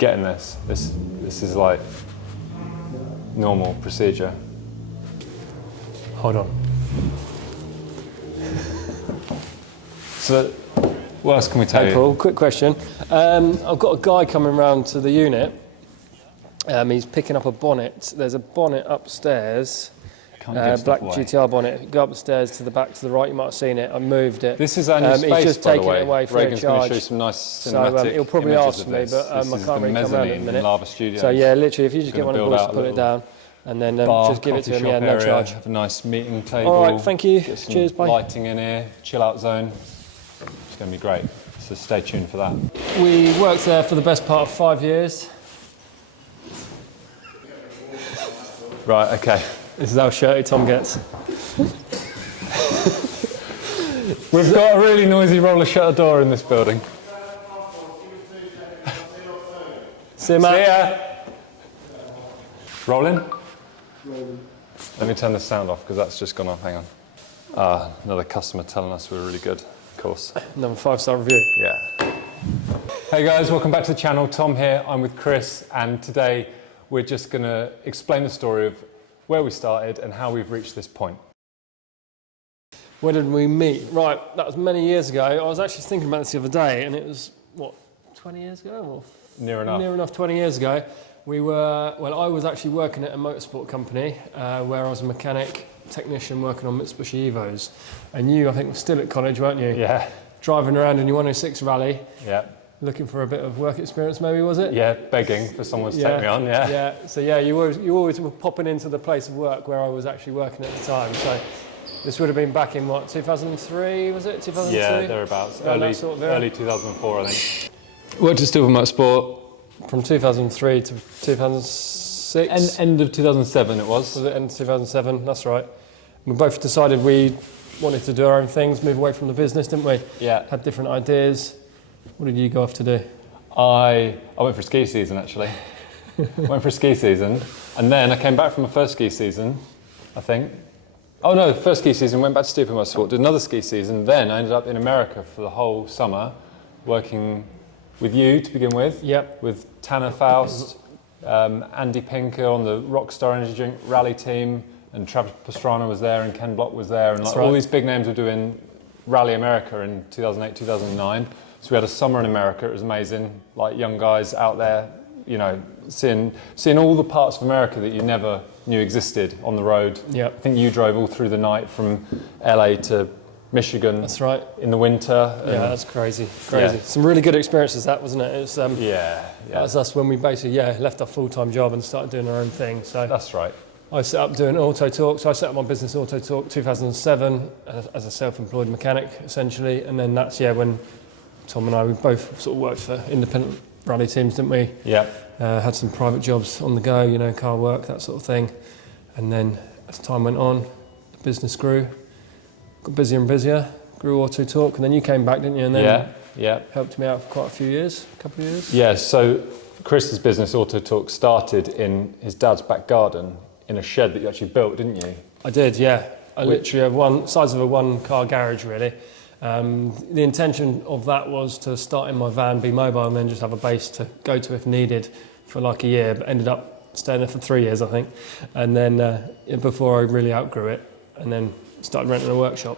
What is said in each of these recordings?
getting this. This is like normal procedure. Hold on. So, what else can we tell Hey you? Paul, quick question. I've got a guy coming round to the unit. He's picking up a bonnet. There's a bonnet upstairs. Black GTR bonnet. Go upstairs to the back to the right. You might have seen it. I moved it. This is our new space, he's just by the taking way. it away free of Reagan's going to charge. show you some nice So cinematic he'll probably images ask of me, this. but I This is can't the really come around in a mezzanine minute. in Lava Studios. So yeah, literally, if you just get one of the build boys out to a put it little down, and then bar, just give it to him. coffee Yeah, shop no area, charge. Have a nice meeting table. All right, thank you. Get some Cheers, bye. lighting in here, chill out zone. It's going to be great. So stay tuned for that. We worked there for the best part of 5 years. Right, okay. This is how shirty Tom gets. We've got a really noisy roller shutter door in this building. See you, Matt. See ya. Rolling? Let me turn the sound off because that's just gone off. Hang on. Another customer telling us we're really good, of course. Another 5-star review. Yeah. Hey guys, welcome back to the channel. Tom here, I'm with Chris, and today we're just going to explain the story of where we started and how we've reached this point. Where did we meet? Right, that was many years ago. I was actually thinking about this the other day, and it was, what, 20 years ago? Or Near enough. Near enough 20 years ago. I was actually working at a motorsport company where I was a mechanic technician working on Mitsubishi Evos. And you, I think, were still at college, weren't you? Yeah. Driving around in your 106 Rally. Yeah. Looking for a bit of work experience, maybe, was it? Yeah, begging for someone to take me on, yeah. Yeah, so yeah, you always were popping into the place of work where I was actually working at the time. So this would have been back in, what, 2003, was it? 2002? Yeah, thereabouts. Early 2004, I think. Worked at Silver Motorsport. From 2003 to 2006? End of 2007 it was. Was it end of 2007? That's right. We both decided we wanted to do our own things, move away from the business, didn't we? Yeah. Had different ideas. What did you go off to do? I went for a ski season, actually. Went for a ski season, and then I came back from my first ski season, I think. Oh no, first ski season, went back to Super Motorsport, did another ski season, then I ended up in America for the whole summer, working with you to begin with. Yep. With Tanner Faust, Andy Pinker on the Rockstar Energy Drink Rally team, and Travis Pastrana was there, and Ken Block was there, and like all these big names were doing Rally America in 2008, 2009. So we had a summer in America, it was amazing, like young guys out there, you know, seeing all the parts of America that you never knew existed on the road. Yep. I think you drove all through the night from LA to Michigan. That's right. In the winter. Yeah, that's crazy. Crazy. Yeah. Some really good experiences, that, wasn't it? It was, yeah. That was us when we basically, left our full-time job and started doing our own thing. So That's right. I set up doing Auto Talk. So I set up my business Auto Talk 2007 as a self-employed mechanic, essentially. And then that's, when Tom and I, we both sort of worked for independent rally teams, didn't we? Yeah. Had some private jobs on the go, car work, that sort of thing. And then as time went on, the business grew, got busier and busier, grew Auto Talk, and then you came back, didn't you? And then helped me out for quite a few years, a couple of years. Yeah, so Chris's business Auto Talk started in his dad's back garden in a shed that you actually built, didn't you? I did, yeah. I literally have one size of a one-car garage, really. The intention of that was to start in my van, be mobile, and then just have a base to go to if needed for like a year, but ended up staying there for 3 years, I think. And then before I really outgrew it, and then started renting a workshop.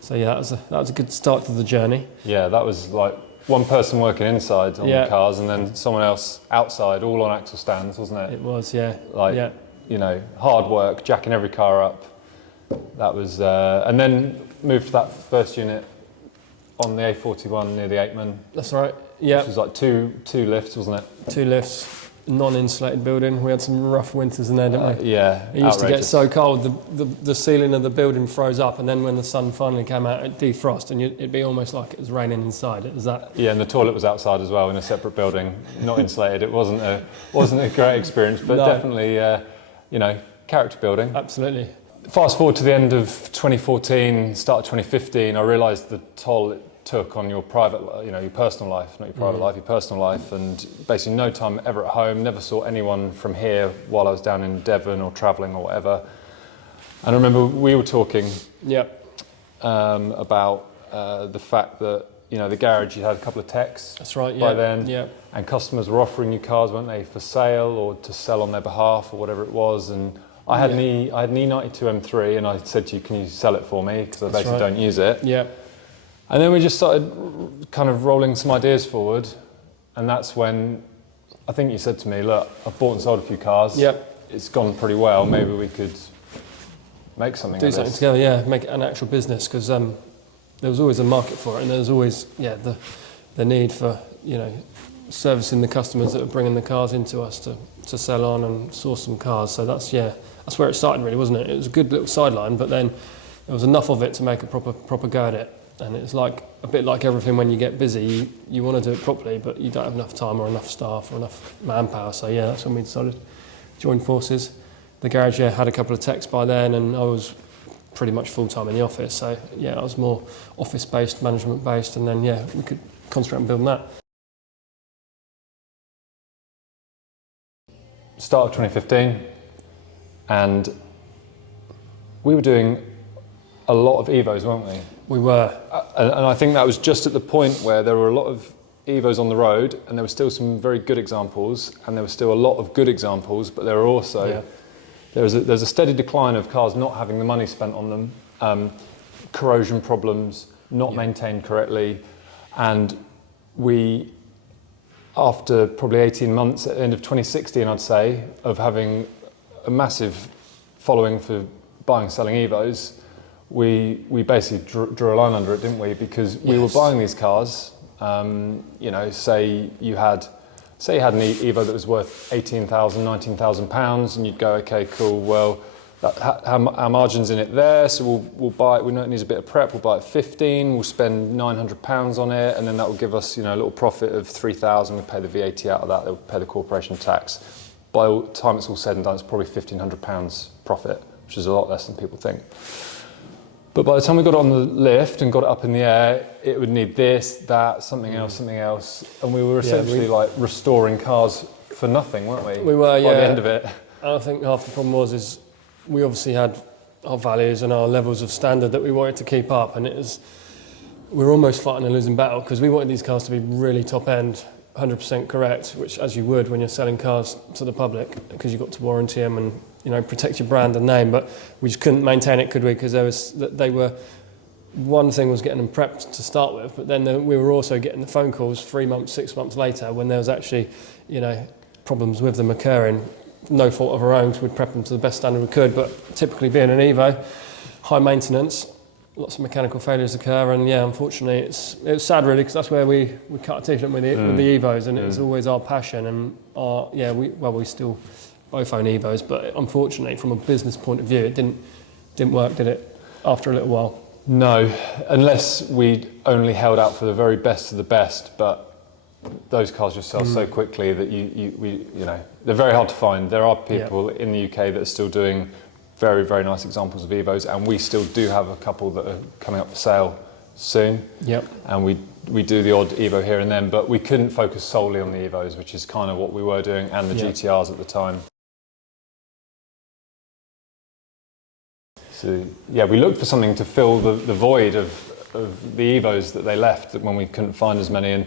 So yeah, that was a good start to the journey. Yeah, that was like one person working inside on the cars and then someone else outside, all on axle stands, wasn't it? It was, yeah. Like, hard work, jacking every car up. That was, and then moved to that first unit on the A41 near the Aitman. That's right, yeah. Which was like two lifts, wasn't it? 2 lifts, non-insulated building. We had some rough winters in there, didn't we? Yeah, it used to get so cold, the ceiling of the building froze up, and then when the sun finally came out, it defrosted, and it'd be almost like it was raining inside. It was that. Yeah, and the toilet was outside as well in a separate building, not insulated. It wasn't a great experience, but definitely, character building. Absolutely. Fast forward to the end of 2014, start of 2015, I realised the toll it took on your private, your personal life, not your private life, your personal life, and basically no time ever at home, never saw anyone from here while I was down in Devon or travelling or whatever. And I remember we were talking about the fact that the garage, you had a couple of techs. That's right. By Yeah. then, Yeah. and customers were offering you cars, weren't they, for sale or to sell on their behalf or whatever it was. And I had an E92 M3, and I said to you, "Can you sell it for me?" Because I basically don't use it. Yeah. And then we just started kind of rolling some ideas forward, and that's when I think you said to me, "Look, I've bought and sold a few cars. Yep. It's gone pretty well. Maybe we could make something Do of something this." together, yeah, make it an actual business, because there was always a market for it, and there was always the need for servicing the customers that were bringing the cars into us to sell on and source some cars. So that's where it started, really, wasn't it? It was a good little sideline, but then there was enough of it to make a proper go at it. And it's like a bit like everything, when you get busy, you want to do it properly, but you don't have enough time or enough staff or enough manpower. So yeah, that's when we decided to join forces. The garage had a couple of techs by then, and I was pretty much full-time in the office. So yeah, I was more office-based, management-based, and then we could concentrate on building that. Start of 2015, and we were doing a lot of Evos, weren't we? We were. And I think that was just at the point where there were a lot of Evos on the road, and there were still some very good examples, and there were still a lot of good examples, but there were also there's a steady decline of cars not having the money spent on them, corrosion problems, not maintained correctly, and we, after probably 18 months at the end of 2016, I'd say, of having a massive following for buying and selling Evos, we basically drew a line under it, didn't we? Because we were buying these cars, say you had an Evo that was worth £18,000, £19,000, and you'd go, okay, cool, well, our margin's in it there, so we'll buy it. We know it needs a bit of prep. We'll buy it 15. We'll spend £900 on it, and then that will give us, a little profit of 3,000. We'll pay the VAT out of that. They'll pay the corporation tax. By the time it's all said and done, it's probably £1,500 profit, which is a lot less than people think. But by the time we got it on the lift and got it up in the air, it would need this, that, something else, and we were essentially like restoring cars for nothing, weren't we? We were, by the end of it. I think half the problem was we obviously had our values and our levels of standard that we wanted to keep up, and we were almost fighting a losing battle, because we wanted these cars to be really top end, 100% correct, which, as you would when you're selling cars to the public, because you've got to warranty them and protect your brand and name. But we just couldn't maintain it, could we? Because one thing was getting them prepped to start with, but then we were also getting the phone calls 3 months, 6 months later when there was actually problems with them occurring. No fault of our own, because we'd prep them to the best standard we could, but typically being an Evo, high maintenance, lots of mechanical failures occur, and unfortunately it was sad, really, because that's where we cut our teeth with the Evos, and it was always our passion, and we still both own Evos, but unfortunately from a business point of view it didn't work, did it, after a little while? No, unless we only held out for the very best of the best, but those cars just sell so quickly that they're very hard to find. There are people in the UK that are still doing very, very nice examples of Evos, and we still do have a couple that are coming up for sale soon. Yep. And we do the odd Evo here and then, but we couldn't focus solely on the Evos, which is kind of what we were doing, and the GTRs at the time. So we looked for something to fill the void of the Evos that they left when we couldn't find as many, and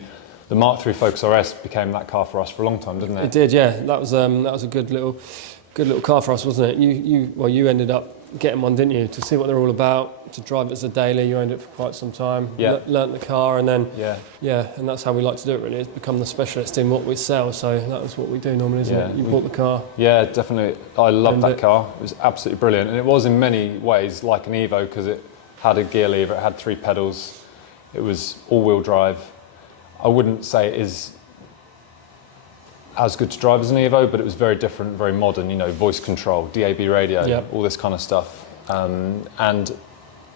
the Mark III Focus RS became that car for us for a long time, didn't it? It did, yeah. That was a good little car for us, wasn't it? You ended up getting one, didn't you? To see what they're all about, to drive it as a daily. You owned it for quite some time. Yeah. Learnt the car, and then and that's how we like to do it, really. It's become the specialist in what we sell. So that was what we do normally, isn't it? You bought the car. Yeah, definitely. I loved that car. It was absolutely brilliant, and it was in many ways like an Evo, because it had a gear lever, it had 3 pedals, it was all-wheel drive. I wouldn't say it is as good to drive as an Evo, but it was very different, very modern, voice control, DAB radio, all this kind of stuff. And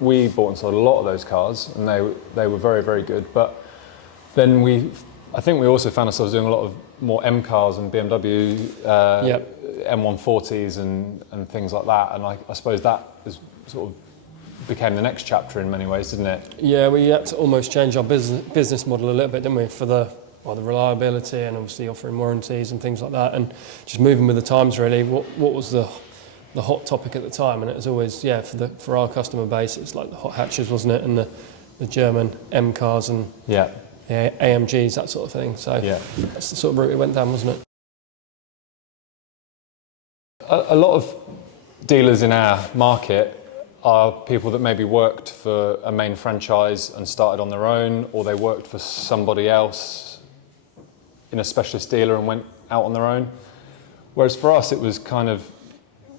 we bought and sold a lot of those cars, and they were very, very good. But then I think we also found ourselves doing a lot of more M cars and BMW M140s and things like that. And I suppose that is sort of became the next chapter in many ways, didn't it? Yeah, we had to almost change our business model a little bit, didn't we, for the reliability and obviously offering warranties and things like that, and just moving with the times, really. What was the hot topic at the time? And it was always for our customer base, it's like the hot hatches, wasn't it, and the the German M cars and Yeah. AMGs, that sort of thing. So Yeah. that's the sort of route it went down, wasn't it? A lot of dealers in our market are people that maybe worked for a main franchise and started on their own, or they worked for somebody else in a specialist dealer and went out on their own. Whereas for us, it was kind of,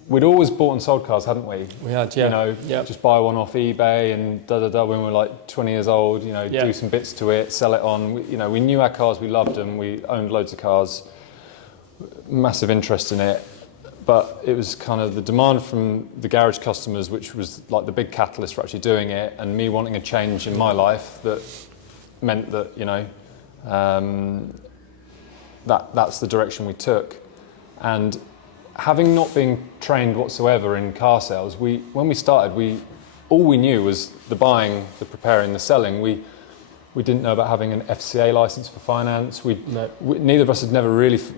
we'd always bought and sold cars, hadn't we? We had, yeah. You know, Yep. just buy one off eBay and when we were like 20 years old, you know, Yeah. do some bits to it, sell it on. We knew our cars, we loved them, we owned loads of cars, massive interest in it. But it was kind of the demand from the garage customers, which was like the big catalyst for actually doing it, and me wanting a change in my life that meant that, you know, that's the direction we took. And having not been trained whatsoever in car sales, when we started, all we knew was the buying, the preparing, the selling. We didn't know about having an FCA license for finance. Neither of us had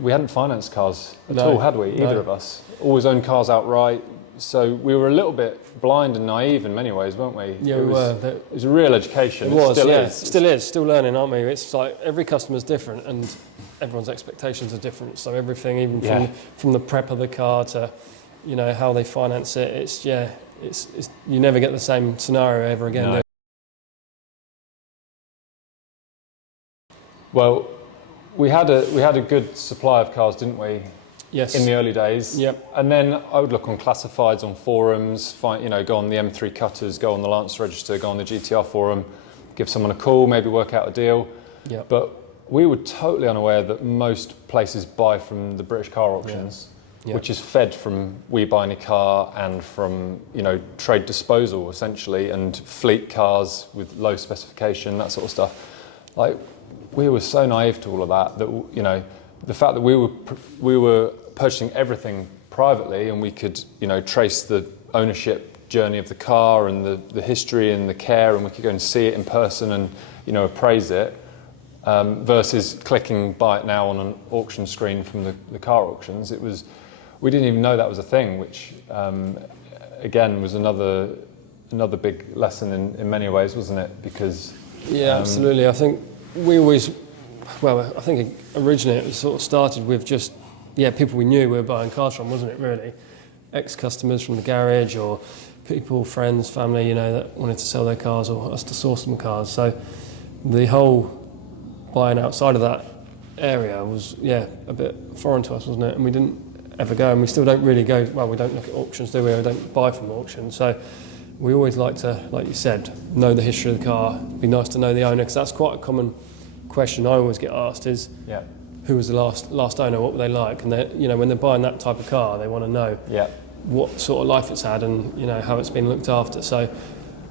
we hadn't financed cars at all, had we? Either of us. Always owned cars outright. So we were a little bit blind and naive in many ways, weren't we? Yeah, we were. It was a real education. It was, still yeah. is. Still is. Still learning, aren't we? It's like every customer's different and everyone's expectations are different. So everything, even from the prep of the car to, you know, how they finance it, it's you never get the same scenario ever again. No. Well, we had a good supply of cars, didn't we? Yes. In the early days. Yep. And then I would look on classifieds, on forums, go on the M3 Cutters, go on the Lance Register, go on the GTR forum, give someone a call, maybe work out a deal. Yep. But we were totally unaware that most places buy from the British car auctions, which is fed from We Buy Any Car and from, you know, trade disposal essentially, and fleet cars with low specification, that sort of stuff. Like, we were so naive to all of that, you know, the fact that we were purchasing everything privately, and we could, you know, trace the ownership journey of the car and the history and the care, and we could go and see it in person and, you know, appraise it, versus clicking buy it now on an auction screen from the car auctions. We didn't even know that was a thing, which again was another big lesson in many ways, wasn't it? Because absolutely. I think I think originally it sort of started with just, people we knew we were buying cars from, wasn't it really? Ex-customers from the garage, or people, friends, family, you know, that wanted to sell their cars or us to source them cars. So the whole buying outside of that area was, a bit foreign to us, wasn't it? And we didn't ever go, and we still don't really go, well, we don't look at auctions, do we? We don't buy from auctions. So we always like to, like you said, know the history of the car. It'd be nice to know the owner, because that's quite a common question I always get asked is, who was the last owner, what were they like? And they, you know, when they're buying that type of car, they want to know what sort of life it's had and, you know, how it's been looked after. So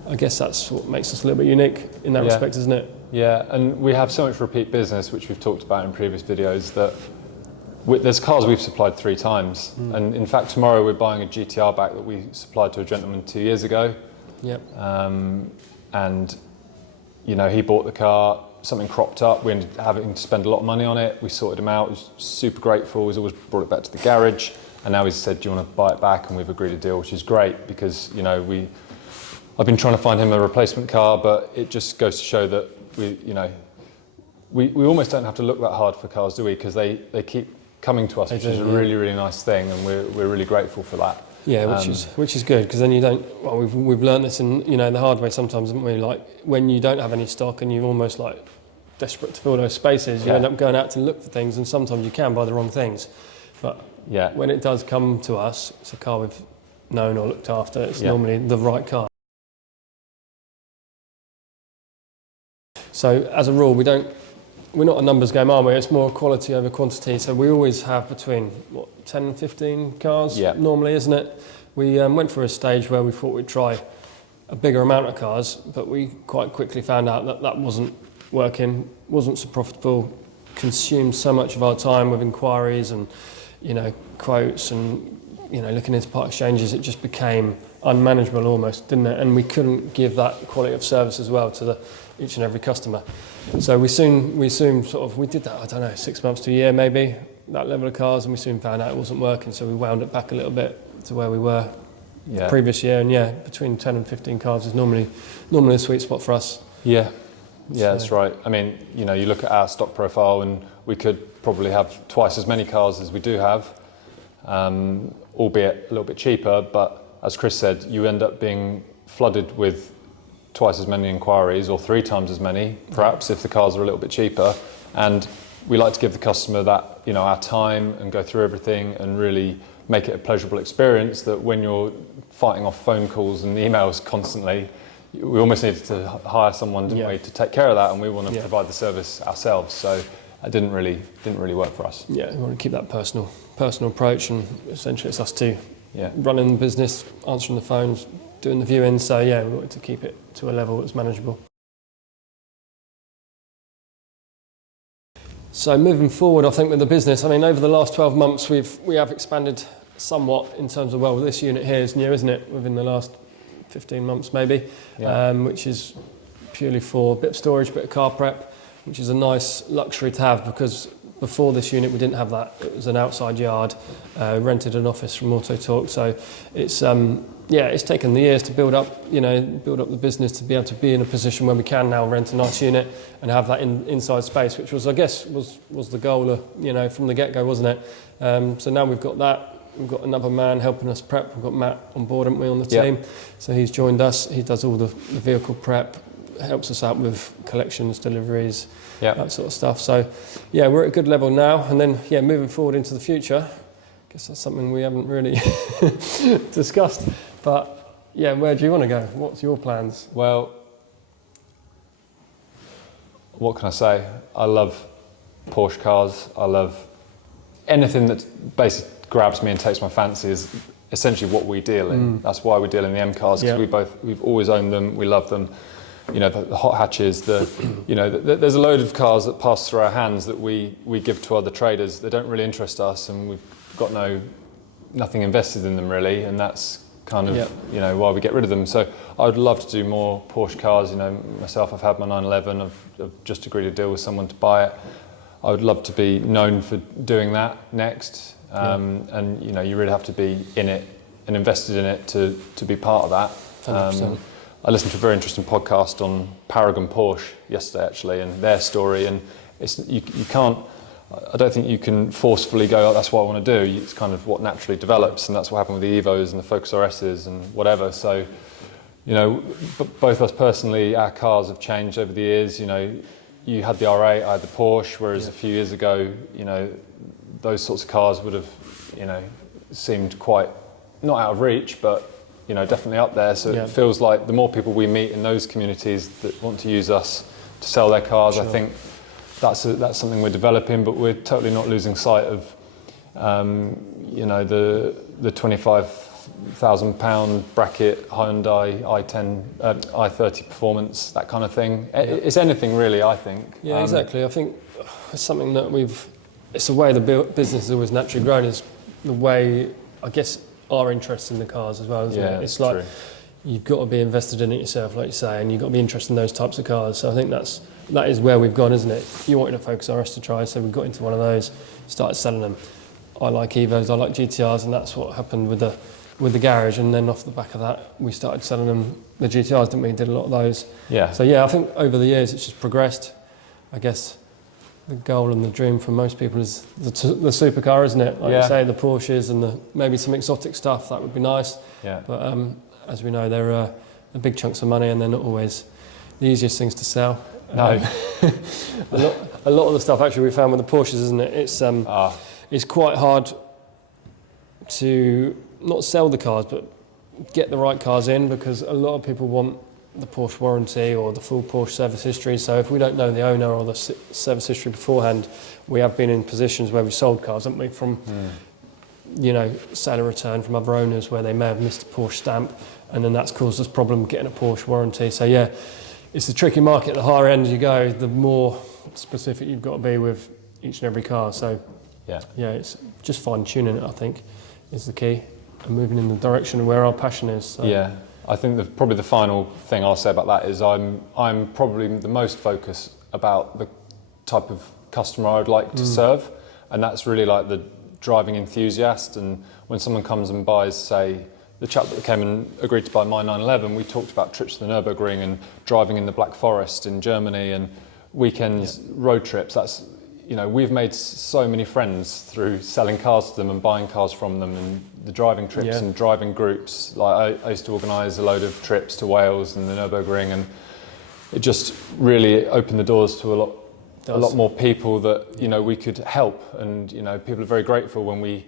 I guess that's what makes us a little bit unique in that respect, isn't it? Yeah, and we have so much repeat business, which we've talked about in previous videos, that there's cars we've supplied 3 times. And in fact, tomorrow we're buying a GTR back that we supplied to a gentleman 2 years ago. Yep. And, you know, he bought the car, something cropped up, we ended up having to spend a lot of money on it. We sorted him out, he was super grateful, he's always brought it back to the garage. And now he's said, do you want to buy it back? And we've agreed a deal, which is great, because, you know, I've been trying to find him a replacement car, but it just goes to show that we almost don't have to look that hard for cars, do we? Because they keep coming to us, which is a really, really nice thing, and we're really grateful for that. Yeah, which is good, because then you don't. Well, we've learned this in, you know, the hard way sometimes, haven't we? Like when you don't have any stock and you're almost like desperate to fill those spaces, you end up going out to look for things, and sometimes you can buy the wrong things. But when it does come to us, it's a car we've known or looked after. It's normally the right car. So as a rule, we're not a numbers game, are we? It's more quality over quantity. So we always have between 10 and 15 cars normally, isn't it? We went through a stage where we thought we'd try a bigger amount of cars, but we quite quickly found out that wasn't working, wasn't so profitable, consumed so much of our time with inquiries and, you know, quotes and, you know, looking into part exchanges. It just became unmanageable almost, didn't it? And we couldn't give that quality of service as well to each and every customer. So we soon we did that, I don't know, 6 months to a year maybe, that level of cars, and we soon found out it wasn't working, so we wound it back a little bit to where we were the previous year. And between 10 and 15 cars is normally a sweet spot for us. Yeah, that's right. I mean, you look at our stock profile, and we could probably have twice as many cars as we do have, albeit a little bit cheaper. But as Chris said, you end up being flooded with twice as many inquiries, or 3 times as many, perhaps, if the cars are a little bit cheaper. And we like to give the customer that, our time and go through everything and really make it a pleasurable experience, that when you're fighting off phone calls and emails constantly, we almost needed to hire someone, didn't we, to take care of that, and we want to provide the service ourselves. So it didn't really work for us. Yeah, we want to keep that personal approach, and essentially it's us two Yeah. running the business, answering the phones, doing the viewings. So yeah, we wanted to keep it to a level that's manageable. So moving forward, I think with the business, I mean, over the last 12 months, we have expanded somewhat in terms of, well, this unit here is new, isn't it? Within the last 15 months maybe, which is purely for a bit of storage, bit of car prep, which is a nice luxury to have, because before this unit we didn't have that. It was an outside yard, rented an office from Autotalk. So it's taken the years to build up the business to be able to be in a position where we can now rent a nice unit and have that inside space, which was, I guess, was the goal, from the get-go, wasn't it? So now we've got that. We've got another man helping us prep. We've got Matt on board, haven't we, on the team? So he's joined us. He does all the vehicle prep, helps us out with collections, deliveries, that sort of stuff. So, yeah, we're at a good level now. And then, moving forward into the future, I guess that's something we haven't really discussed. But, where do you want to go? What's your plans? Well, what can I say? I love Porsche cars. I love anything that basically grabs me and takes my fancy is essentially what we deal in. That's why we deal in the M cars, because we've always owned them. We love them. The hot hatches, there's a load of cars that pass through our hands that we give to other traders. They don't really interest us, and we've got nothing invested in them really, and that's kind of why we get rid of them. So I would love to do more Porsche cars. Myself, I've had my 911. I've just agreed a deal with someone to buy it. I would love to be known for doing that next. And you really have to be in it and invested in it to be part of that. 100%. I listened to a very interesting podcast on Paragon Porsche yesterday, actually, and their story. And you can't. I don't think you can forcefully go, that's what I want to do. It's kind of what naturally develops, and that's what happened with the Evos and the Focus RSs and whatever. So, both us personally, our cars have changed over the years. You had the R8, I had the Porsche, whereas a few years ago, those sorts of cars would have, seemed quite, not out of reach, but, definitely up there. So it feels like the more people we meet in those communities that want to use us to sell their cars, I think that's something we're developing, but we're totally not losing sight of, the £25,000 bracket Hyundai i30 performance, that kind of thing. It's anything really, I think. Yeah, exactly. I think it's something that it's the way the business has always naturally grown, is the way, I guess, our interest in the cars as well, isn't it? It's like, true. You've got to be invested in it yourself, like you say, and you've got to be interested in those types of cars. So I think that is where we've gone, isn't it? You wanted a Focus RS to try, so we got into one of those, started selling them. I like Evos, I like GTRs, and that's what happened with the garage. And then off the back of that, we started selling them the GTRs, didn't we? Did a lot of those. Yeah. So I think over the years it's just progressed. I guess the goal and the dream for most people is the supercar, isn't it? Like you say, the Porsches and maybe some exotic stuff, that would be nice. Yeah. But as we know, they're big chunks of money, and they're not always the easiest things to sell. No. A lot of the stuff actually we found with the Porsches, isn't it? It's quite hard to not sell the cars, but get the right cars in, because a lot of people want the Porsche warranty or the full Porsche service history. So if we don't know the owner or the service history beforehand, we have been in positions where we've sold cars, haven't we, from sale or return from other owners where they may have missed a Porsche stamp, and then that's caused us problem getting a Porsche warranty. So it's a tricky market. The higher end you go, the more specific you've got to be with each and every car. So it's just fine tuning it, I think, is the key, and moving in the direction of where our passion is. So. Yeah. I think probably the final thing I'll say about that is I'm probably the most focused about the type of customer I would like to serve, and that's really like the driving enthusiast. And when someone comes and buys, say, the the chap that came and agreed to buy my 911, we talked about trips to the Nürburgring and driving in the Black Forest in Germany and weekends, road trips. That's, you know, we've made so many friends through selling cars to them and buying cars from them, and the driving trips and driving groups. Like I used to organise a load of trips to Wales and the Nürburgring, and it just really opened the doors to a lot more people that, you know, we could help. And, you know, people are very grateful when we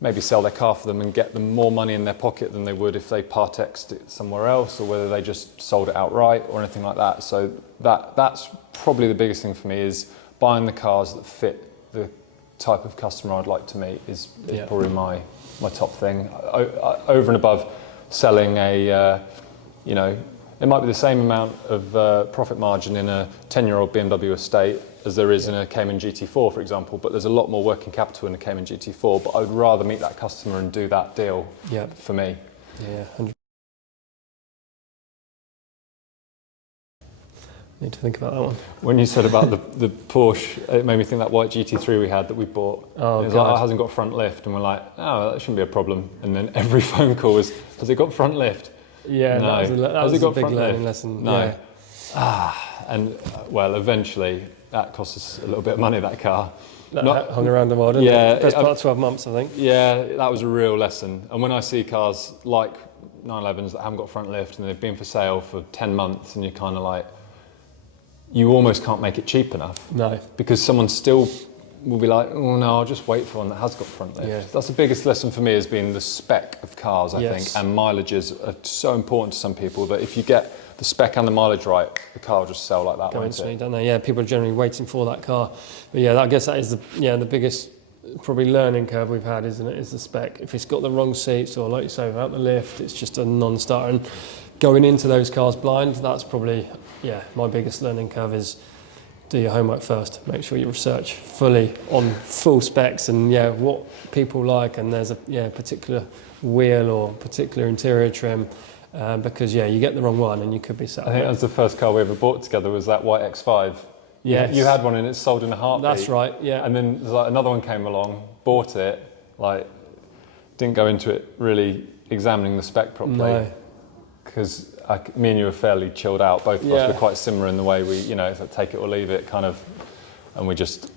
maybe sell their car for them and get them more money in their pocket than they would if they Partexed it somewhere else, or whether they just sold it outright or anything like that. So that's probably the biggest thing for me, is buying the cars that fit the type of customer I'd like to meet is probably my top thing. Over and above selling a, you know, it might be the same amount of profit margin in a 10-year-old BMW estate as there is in a Cayman GT4, for example, but there's a lot more working capital in a Cayman GT4, but I would rather meet that customer and do that deal for me. Yeah, 100%. Need to think about that one. When you said about the Porsche, it made me think that white GT3 we had that we bought. Oh, it was like, it hasn't got front lift, and we're like, oh, that shouldn't be a problem. And then every phone call was, has it got front lift? Yeah, no. that was a big learning lesson. No. Yeah. And well, eventually that cost us a little bit of money, that car. That hung around a while, didn't it? Best part of 12 months, I think. Yeah, that was a real lesson. And when I see cars like 911s that haven't got front lift and they've been for sale for 10 months, and you're kind of like, you almost can't make it cheap enough. No. Because someone still will be like, oh no, I'll just wait for one that has got front lift. Yeah. That's the biggest lesson for me, has been the spec of cars, I think, and mileages are so important to some people that if you get the spec and the mileage right, the car will just sell like that, won't it? Don't they? Yeah, people are generally waiting for that car. But yeah, I guess that is the biggest probably learning curve we've had, isn't it? Is the spec. If it's got the wrong seats, or like you say, without the lift, it's just a non-starter. And going into those cars blind, that's probably my biggest learning curve, is do your homework first. Make sure you research fully on full specs and what people like, and there's a particular wheel or particular interior trim, because you get the wrong one and you could be set. I think that was the first car we ever bought together, was that white X5. Yes. You had one and it sold in a heartbeat. That's right, yeah. And then like another one came along, bought it, like didn't go into it really examining the spec properly. No. Because me and you were fairly chilled out. Both of us were quite similar in the way we, it's like take it or leave it kind of, and we just,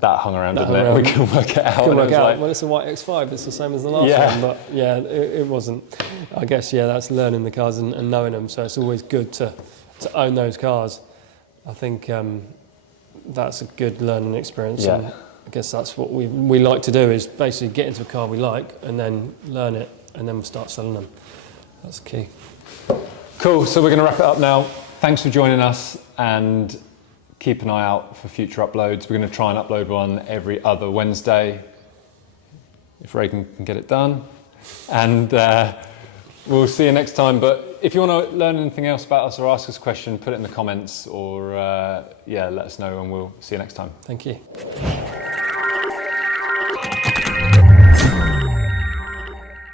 that hung around, didn't it? We couldn't work it out. Well, it's a white X5, it's the same as the last one, but it wasn't. I guess, that's learning the cars and knowing them, so it's always good to own those cars. I think that's a good learning experience. Yeah. And I guess that's what we like to do, is basically get into a car we like and then learn it, and then we'll start selling them. That's key. Cool, so we're going to wrap it up now. Thanks for joining us, and keep an eye out for future uploads. We're going to try and upload one every other Wednesday, if Reagan can get it done. And we'll see you next time. But if you want to learn anything else about us or ask us a question, put it in the comments, or let us know, and we'll see you next time. Thank you.